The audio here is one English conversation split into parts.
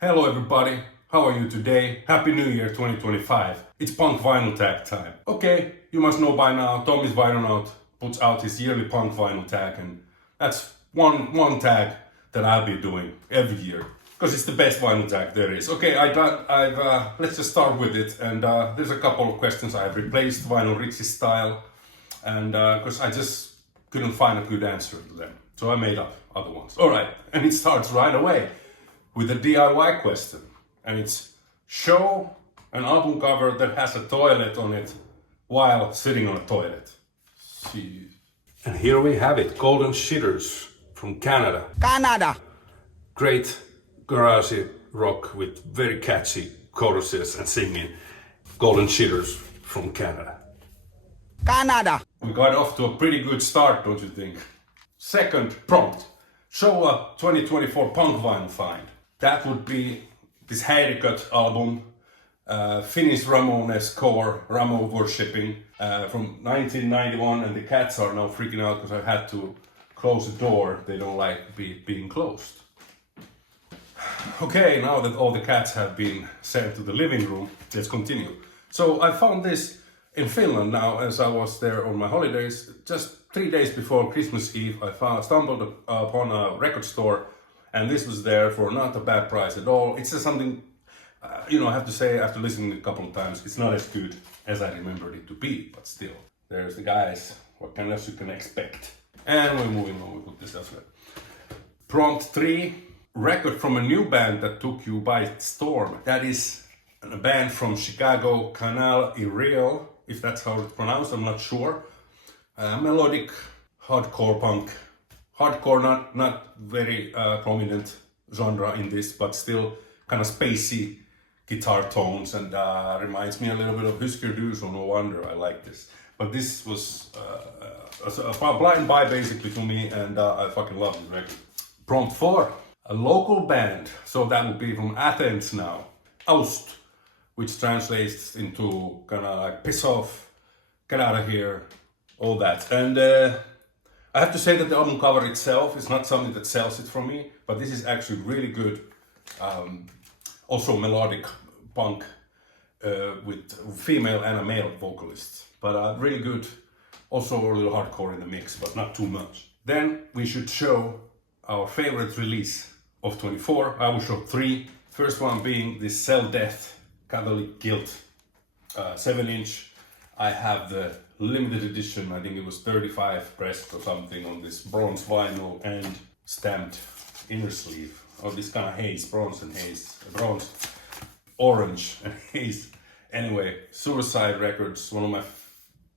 Hello everybody, how are you today? Happy New Year 2025. It's pUNk vinyl tag time. Okay, you must know by now, Tommy's Vinyl puts out his yearly pUNk vinyl tag, and that's one tag that I'll be doing every year because it's the best vinyl tag there is. Okay, let's just start with it, and there's a couple of questions I've replaced Vinyl Richie's style, and because I just couldn't find a good answer to them, so I made up other ones. All right, and it starts right away with a DIY question, and it's show an album cover that has a toilet on it while sitting on a toilet. See. And here we have it, Golden Shitters from Canada. Great garage rock with very catchy choruses and singing. Golden Shitters from Canada. We got off to a pretty good start, don't you think? Second prompt, show a 2024 pUNk vinyl find. That would be this Haircut album, Finnish Ramones core, Ramo worshipping, from 1991, and the cats are now freaking out because I had to close the door. They don't like being closed. Okay, now that all the cats have been sent to the living room, let's continue. So I found this in Finland now as I was there on my holidays. Just 3 days before Christmas Eve, I stumbled upon a record store, and this was there for not a bad price at all. It's just something, I have to say, after listening a couple of times, it's not as good as I remembered it to be, but still, there's the guys, what else you can expect. And we're moving on, we put this elsewhere. Prompt 3, record from a new band that took you by storm. That is a band from Chicago, Canal Irreal, if that's how it's pronounced, I'm not sure. Melodic, hardcore punk. Hardcore, not very prominent genre in this, but still kind of spacey guitar tones, and reminds me a little bit of Husker Du, so no wonder I like this. But this was a blind buy basically to me, and I fucking love this record. Prompt 4, a local band, so that would be from Athens now, Aust, which translates into kind of like piss off, get out of here, all that. And I have to say that the album cover itself is not something that sells it for me, but this is actually really good. Also melodic punk with female and a male vocalist, but really good. Also a little hardcore in the mix, but not too much. Then we should show our favorite release of 24. I will show 3. First one being this Cell Death Catholic Guilt 7-inch. I have the limited edition, I think it was 35 pressed or something, on this bronze vinyl and stamped inner sleeve. Or this kind of haze, bronze and haze, bronze, orange and haze. Anyway, Suicide Records, one of my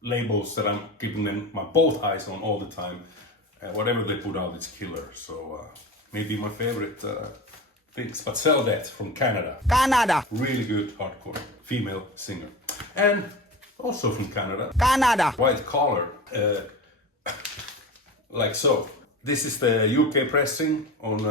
labels that I'm keeping my both eyes on all the time. Whatever they put out, it's killer. So maybe my favorite things. But Cell Death from Canada. Really good hardcore female singer. And also from Canada. White Collar. Like so. This is the UK pressing on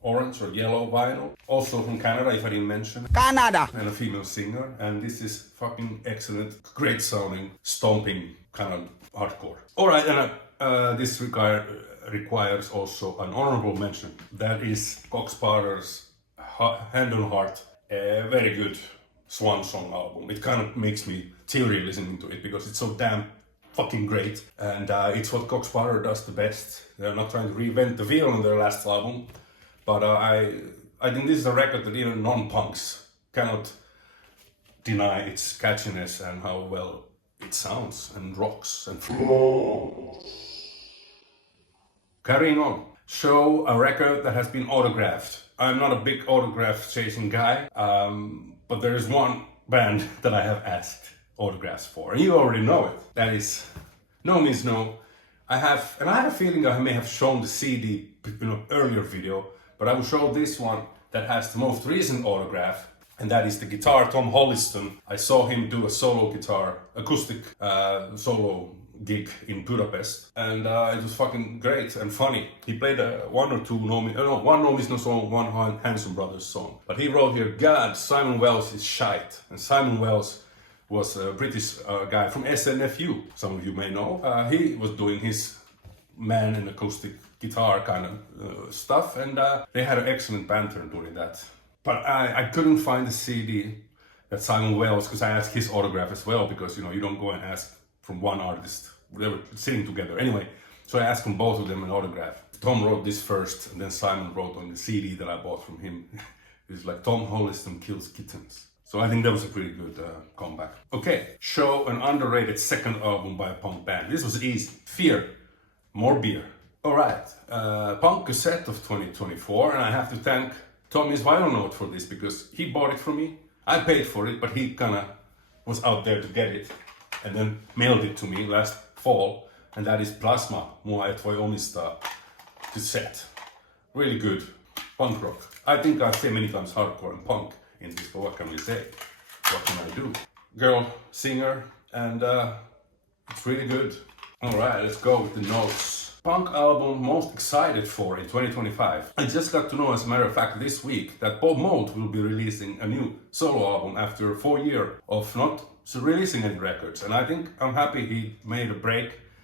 orange or yellow vinyl. Also from Canada, if I didn't mention. And a female singer. And this is fucking excellent, great sounding, stomping kind of hardcore. Alright, and this requires also an honorable mention. That is Cox Potter's Hand on Heart. A very good swan song album. It kind of makes me teary listening to it because it's so damn fucking great, and it's what Cox Potter does the best. They're not trying to reinvent the wheel on their last album, but I think this is a record that even non-punks cannot deny its catchiness and how well it sounds and rocks and flows. Carrying on, show a record that has been autographed. I'm not a big autograph chasing guy, but there is one band that I have asked autographs for, and you already know it. That is No Means No. I have a feeling I may have shown the CD in an earlier video, but I will show this one that has the most recent autograph, and that is the guitar Tom Holliston. I saw him do a solo guitar, acoustic solo gig in Budapest, and it was fucking great and funny. He played one No Means No song, one Hanson Brothers song, but he wrote here, God, Simon Wells is shite. And Simon Wells was a British guy from SNFU, some of you may know. He was doing his man and acoustic guitar kind of stuff, and they had an excellent banter during that But I couldn't find the CD that Simon Wells, because I asked his autograph as well, because you don't go and ask from one artist, they were sitting together. Anyway, so I asked from both of them an autograph. Tom wrote this first, and then Simon wrote on the CD that I bought from him. It's like Tom Holliston Kills Kittens. So I think that was a pretty good comeback. Okay, show an underrated second album by a punk band. This was easy. Fear, More Beer. Alright, punk cassette of 2024, and I have to thank Tommy's vinyl note for this, because he bought it for me. I paid for it, but he kinda was out there to get it, and then mailed it to me last fall, and that is Plasma, Mua et voi omista cassette. Really good punk rock. I think I've said many times hardcore and punk in this, but what can we say? What can I do? Girl, singer, and it's really good. Alright, let's go with the notes. Punk album most excited for in 2025. I just got to know, as a matter of fact, this week that Bob Mould will be releasing a new solo album after 4 years of not releasing any records. And I think I'm happy he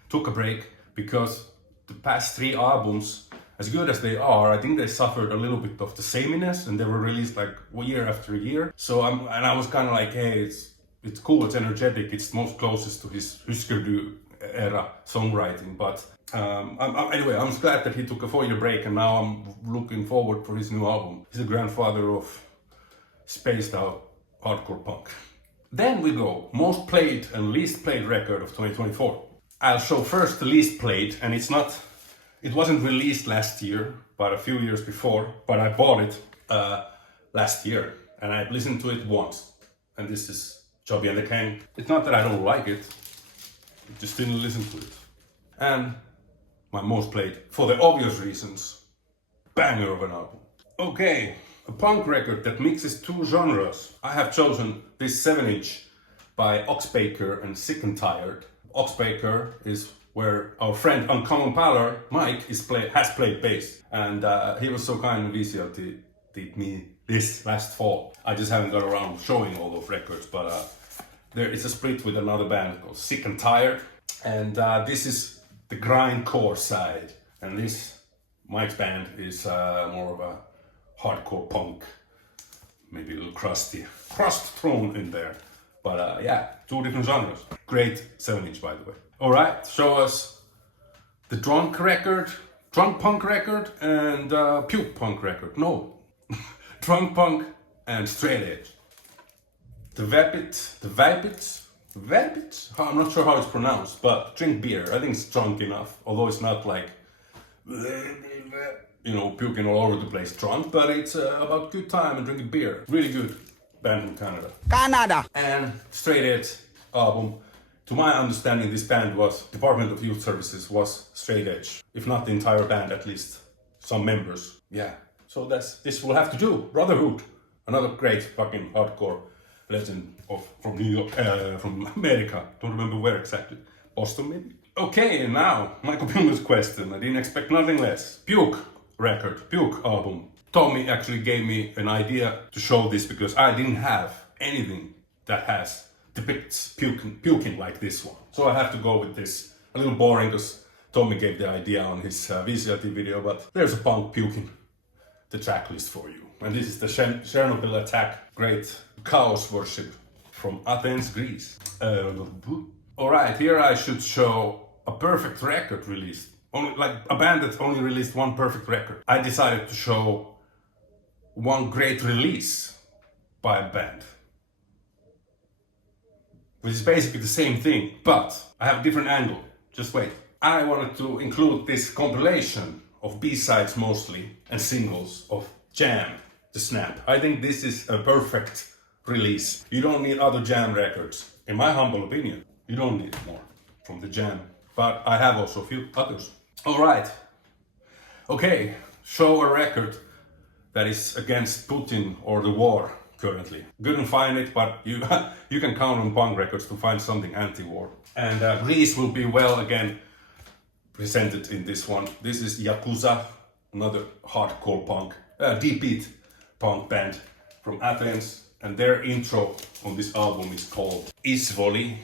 took a break, because the past 3 albums, as good as they are, I think they suffered a little bit of the sameness, and they were released like year after year. So I was kind of like, hey, it's cool, it's energetic, it's most closest to his Husker Du era songwriting, but anyway, I'm glad that he took a 4-year break, and now I'm looking forward for his new album. He's the grandfather of spaced out hardcore punk. Then we go most played and least played record of 2024. I'll show first the least played, and it wasn't released last year, but a few years before, but I bought it last year, and I listened to it once, and this is Chubby and the Gang. It's not that I don't like it, I just didn't listen to it. And my most played, for the obvious reasons, banger of an album. Okay, a punk record that mixes 2 genres. I have chosen this 7-inch by Oxbaker and Sick and Tired. Oxbaker is where our friend Uncommon Pallor, Mike, has played bass. And he was so kind and ViNyL me this last fall. I just haven't got around showing all those records, but there is a split with another band called Sick and Tired. And this is the grindcore side, and this Mike's band is more of a hardcore punk, maybe a little crust thrown in there, but yeah, 2 different genres. Great 7-inch, by the way. All right, show us the drunk punk record, and puke punk record. No, drunk punk and straight edge. The Vapit. I'm not sure how it's pronounced, but drink beer. I think it's drunk enough, although it's not like, puking all over the place drunk, but it's about good time and drinking beer. Really good band from Canada. And straight edge album. To my understanding, this band was, Department of Youth Services was straight edge. If not the entire band, at least some members. Yeah, so this will have to do. Brotherhood, another great fucking hardcore legend from New York, from America. Don't remember where exactly. Boston, maybe? Okay, and now, Michael Pilmer's question. I didn't expect nothing less. Puke album. Tommy actually gave me an idea to show this, because I didn't have anything that depicts puking like this one. So I have to go with this. A little boring, because Tommy gave the idea on his VCRT video, but there's a punk puking, the track list for you. And this is the Chernobyl attack, great chaos worship from Athens, Greece. Alright, here I should show a perfect record released. Only like a band that only released one perfect record. I decided to show one great release by a band, which is basically the same thing, but I have a different angle. Just wait. I wanted to include this compilation of B-sides mostly and singles of Jam, The Snap. I think this is a perfect release. You don't need other Jam records. In my humble opinion, you don't need more from the Jam. But I have also a few others. Alright. Okay, show a record that is against Putin or the war currently. Couldn't find it, but you can count on punk records to find something anti-war. And Greece will be well again presented in this one. This is Yakuza, another hardcore punk, deep beat punk band from Athens, and their intro on this album is called Isvoli.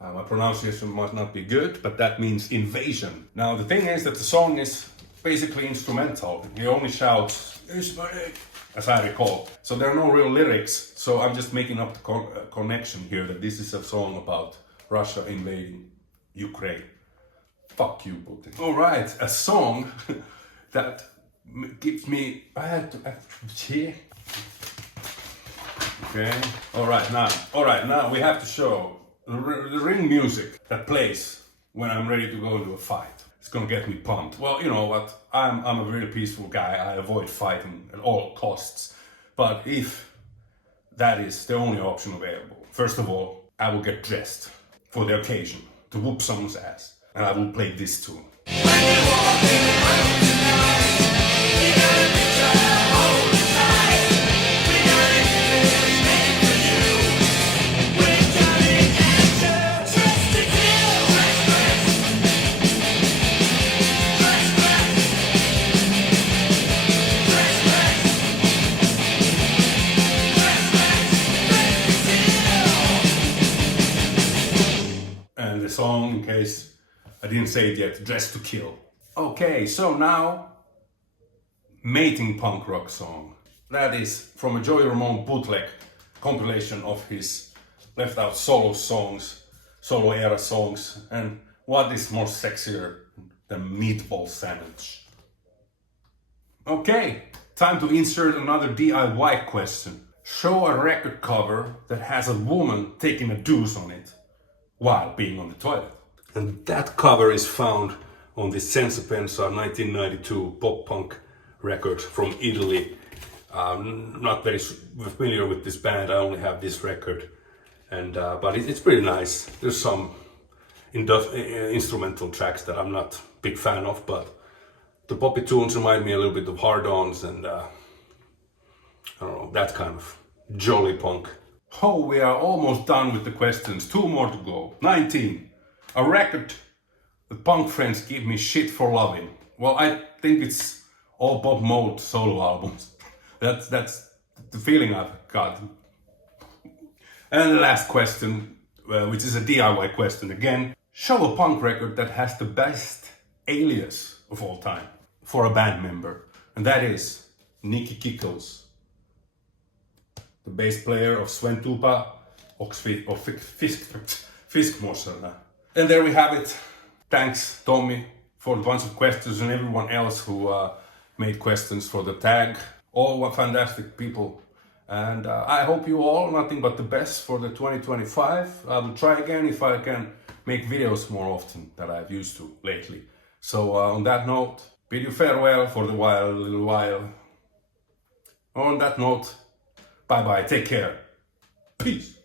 My pronunciation might not be good, but that means invasion. Now the thing is that the song is basically instrumental. He only shouts, as I recall. So there are no real lyrics. So I'm just making up the connection here that this is a song about Russia invading Ukraine. Fuck you, Putin. All right, a song that gives me. I had to. Okay. All right, now we have to show the ring music that plays when I'm ready to go into a fight. It's gonna get me pumped. Well, you know what? I'm a very peaceful guy. I avoid fighting at all costs. But if that is the only option available, first of all, I will get dressed for the occasion to whoop someone's ass, and I will play this tune. And the song, in case I didn't say it yet, Dress to Kill. Okay, so now, mating punk rock song. That is from a Joey Ramone bootleg compilation of his left out solo songs, solo era songs. And what is more sexier than meatball sandwich? Okay, time to insert another DIY question. Show a record cover that has a woman taking a deuce on it while being on the toilet. And that cover is found on the Senza Pensa 1992 pop-punk record from Italy. Not very familiar with this band, I only have this record. And but it's pretty nice. There's some instrumental tracks that I'm not a big fan of, but the poppy tunes remind me a little bit of hard-ons and I don't know, that kind of jolly punk. Oh, we are almost done with the questions. 2 more to go. 19. A record that punk friends give me shit for loving. Well, I think it's all Bob Mould solo albums. That's the feeling I've got. And the last question, which is a DIY question again. Show a punk record that has the best alias of all time for a band member. And that is Nicky Kickles, the bass player of Sventupa och Fiskmåsarna. And there we have it. Thanks, Tommy, for a bunch of questions and everyone else who made questions for the tag. All were fantastic people. And I hope you all nothing but the best for the 2025. I will try again if I can make videos more often than I've used to lately. So on that note, bid you farewell for the little while. On that note, bye bye, take care. Peace.